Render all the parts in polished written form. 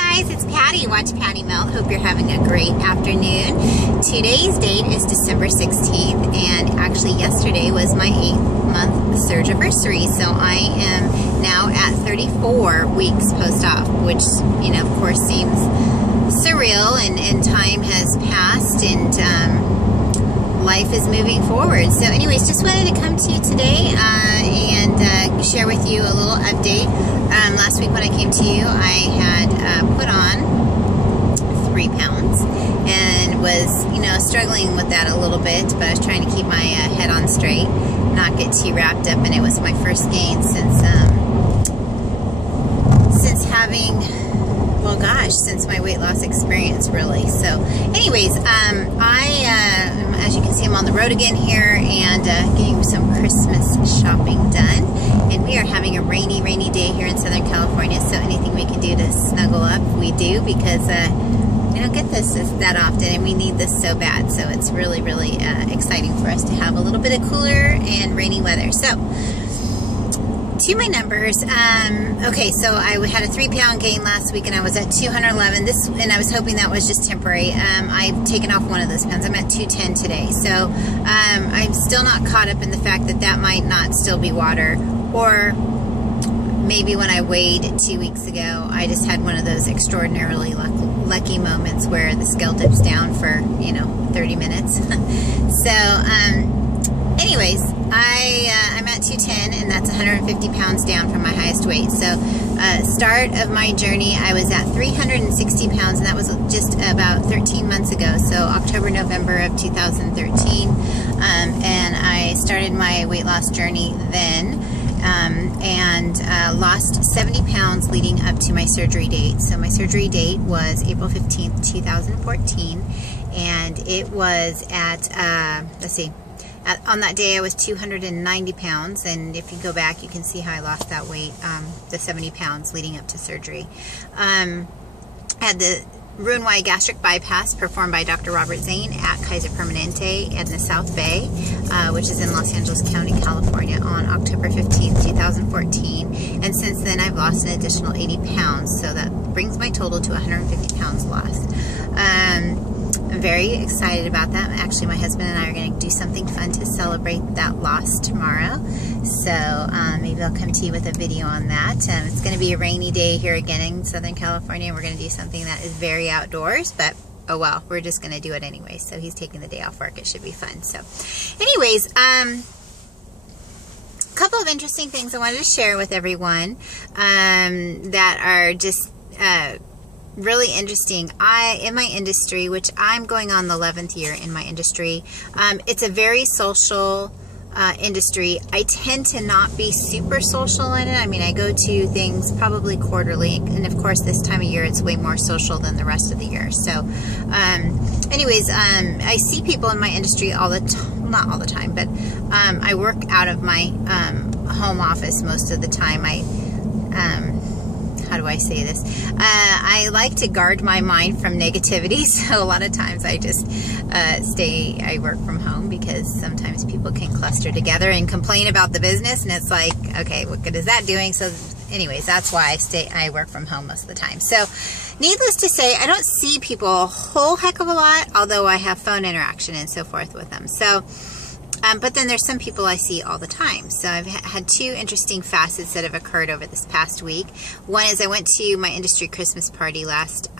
guys, it's Patty. Watch PattiMelt. Hope you're having a great afternoon. Today's date is December 16th, and actually yesterday was my 8-month surge anniversary. So I am now at 34 weeks post-op, which, you know, of course seems surreal, and time has passed, and life is moving forward. So anyways, just wanted to come to you today and share with you a little update. Last week when I came to you, I had put on 3 pounds and was, you know, struggling with that a little bit, but I was trying to keep my head on straight, not get too wrapped up, and it was my first gain since having, well gosh, since my weight loss experience, really. So anyways, as you can see, I'm on the road again here and getting some Christmas shopping done. And we are having a rainy day here in Southern California, so anything we can do to snuggle up, we do, because we don't get this that often, and we need this so bad. So it's really exciting for us to have a little bit of cooler and rainy weather. So to my numbers, okay, so I had a 3-pound gain last week, and I was at 211. And I was hoping that was just temporary. I've taken off one of those pounds. I'm at 210 today. So I'm still not caught up in the fact that that might not still be water, or maybe when I weighed 2 weeks ago, I just had one of those extraordinarily lucky moments where the scale dips down for, you know, 30 minutes. So anyways, I'm at 210, and that's 150 pounds down from my highest weight. So start of my journey, I was at 360 pounds, and that was just about 13 months ago. So October, November of 2013, and I started my weight loss journey then, and lost 70 pounds leading up to my surgery date. So my surgery date was April 15th, 2014, and it was at, let's see, on that day I was 290 pounds, and if you go back you can see how I lost that weight, the 70 pounds leading up to surgery. Had the Roux-en-Y Gastric Bypass performed by Dr. Robert Zane at Kaiser Permanente in the South Bay, which is in Los Angeles County, California, on October 15th, 2014. And since then I've lost an additional 80 pounds, so that brings my total to 150 pounds lost. I'm very excited about that. Actually, my husband and I are going to do something fun to celebrate that loss tomorrow. So maybe I'll come to you with a video on that. It's going to be a rainy day here again in Southern California, and we're going to do something that is very outdoors, but oh well, we're just going to do it anyway. So he's taking the day off work. It should be fun. So anyways, a couple of interesting things I wanted to share with everyone that are just really interesting. In my industry, which I'm going on the 11th year in my industry, it's a very social industry. I tend to not be super social in it. I mean, I go to things probably quarterly, and of course this time of year it's way more social than the rest of the year. So anyways, I see people in my industry all the time, not all the time, but I work out of my home office most of the time. How do I say this? I like to guard my mind from negativity, so a lot of times I just I work from home, because sometimes people can cluster together and complain about the business, and it's like, okay, what good is that doing? So anyways, that's why I work from home most of the time. So needless to say, I don't see people a whole heck of a lot, although I have phone interaction and so forth with them. So but then there's some people I see all the time. So I've had 2 interesting facets that have occurred over this past week. One is I went to my industry Christmas party last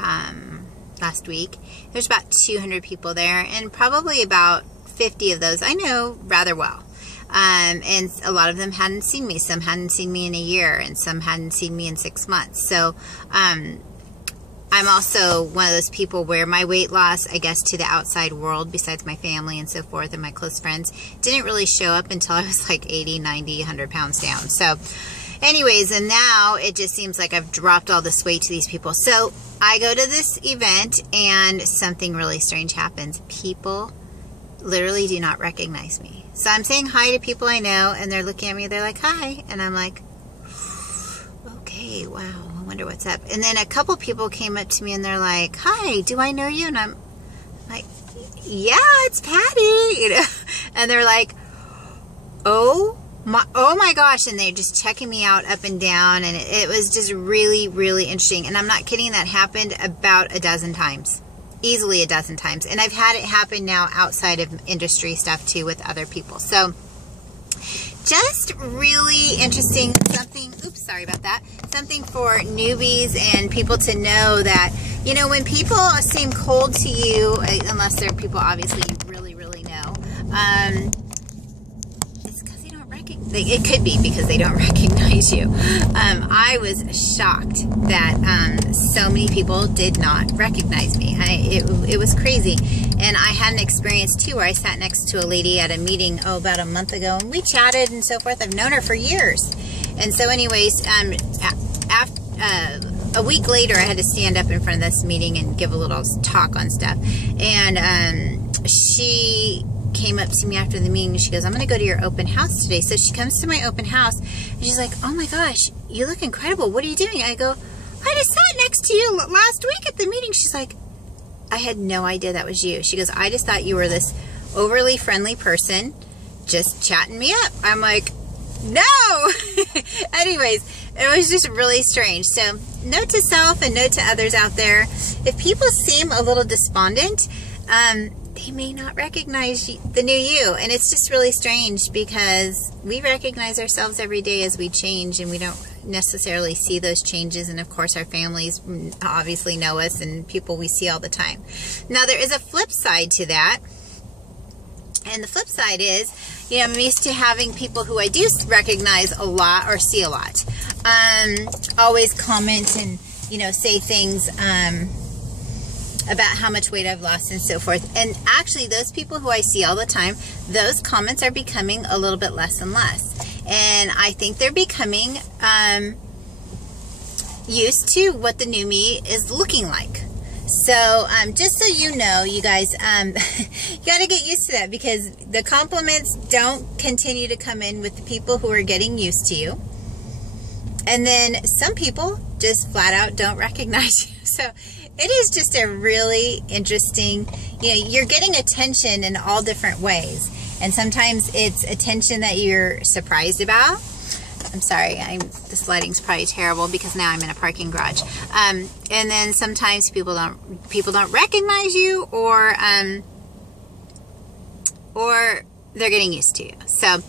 week. There's about 200 people there, and probably about 50 of those I know rather well. And a lot of them hadn't seen me. Some hadn't seen me in a year, and some hadn't seen me in 6 months. So I'm also one of those people where my weight loss, I guess, to the outside world, besides my family and so forth and my close friends, didn't really show up until I was like 80, 90, 100 pounds down. So anyways, and now it just seems like I've dropped all this weight to these people. So I go to this event, and something really strange happens. People literally do not recognize me. So I'm saying hi to people I know, and they're looking at me, they're like, hi. And I'm like, okay, wow. Wonder what's up. And then a couple people came up to me, and they're like, hi, do I know you? And I'm like, yeah, it's Patty, you know. And they're like, oh Oh my gosh, and they're just checking me out up and down, and it was just really, really interesting. And I'm not kidding, that happened about a dozen times. Easily a dozen times. And I've had it happen now outside of industry stuff too with other people. So just really interesting, something, oops, sorry about that, something for newbies and people to know that, you know, when people seem cold to you, unless they're people obviously you really, really know, it's because they don't recognize, it could be because they don't recognize you. I was shocked that so many people did not recognize me. It was crazy. And I had an experience too where I sat next to a lady at a meeting, about a month ago, and we chatted and so forth. I've known her for years. And so anyways, a week later, I had to stand up in front of this meeting and give a little talk on stuff. And she came up to me after the meeting and she goes, I'm going to go to your open house today. So she comes to my open house and she's like, oh my gosh, you look incredible. What are you doing? I go, I just sat next to you last week at the meeting. She's like, I had no idea that was you. She goes, I just thought you were this overly friendly person just chatting me up. I'm like, no. Anyways, it was just really strange. So note to self and note to others out there, if people seem a little despondent, they may not recognize the new you. And it's just really strange because we recognize ourselves every day as we change, and we don't necessarily see those changes. And of course our families obviously know us and people we see all the time. Now there is a flip side to that, and the flip side is, you know, I'm used to having people who I do recognize a lot or see a lot always comment and, you know, say things about how much weight I've lost and so forth. And actually those people who I see all the time, those comments are becoming a little bit less and less. And I think they're becoming used to what the new me is looking like. So just so you know, you guys, you got to get used to that, because the compliments don't continue to come in with the people who are getting used to you. And then some people just flat out don't recognize you. So it is just a really interesting, you know, you're getting attention in all different ways. And sometimes it's attention that you're surprised about. I'm sorry, this lighting's probably terrible because now I'm in a parking garage. And then sometimes people don't recognize you, or they're getting used to you. So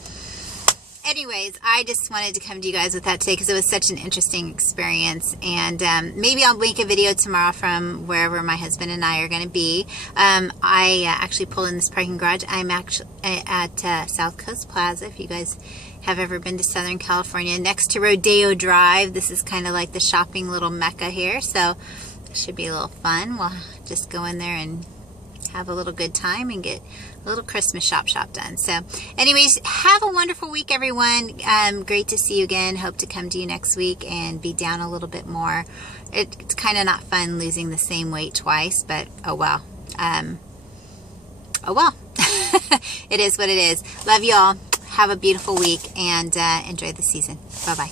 anyways, I just wanted to come to you guys with that today because it was such an interesting experience. And maybe I'll make a video tomorrow from wherever my husband and I are going to be. I actually pulled in this parking garage. I'm actually at South Coast Plaza, if you guys have ever been to Southern California, next to Rodeo Drive. This is kind of like the shopping little mecca here, so it should be a little fun. We'll just go in there and have a little good time and get a little Christmas shop done. So anyways, have a wonderful week, everyone. Great to see you again. Hope to come to you next week and be down a little bit more. It's kind of not fun losing the same weight twice, but oh well. Oh well. It is what it is. Love you all. Have a beautiful week and enjoy the season. Bye-bye.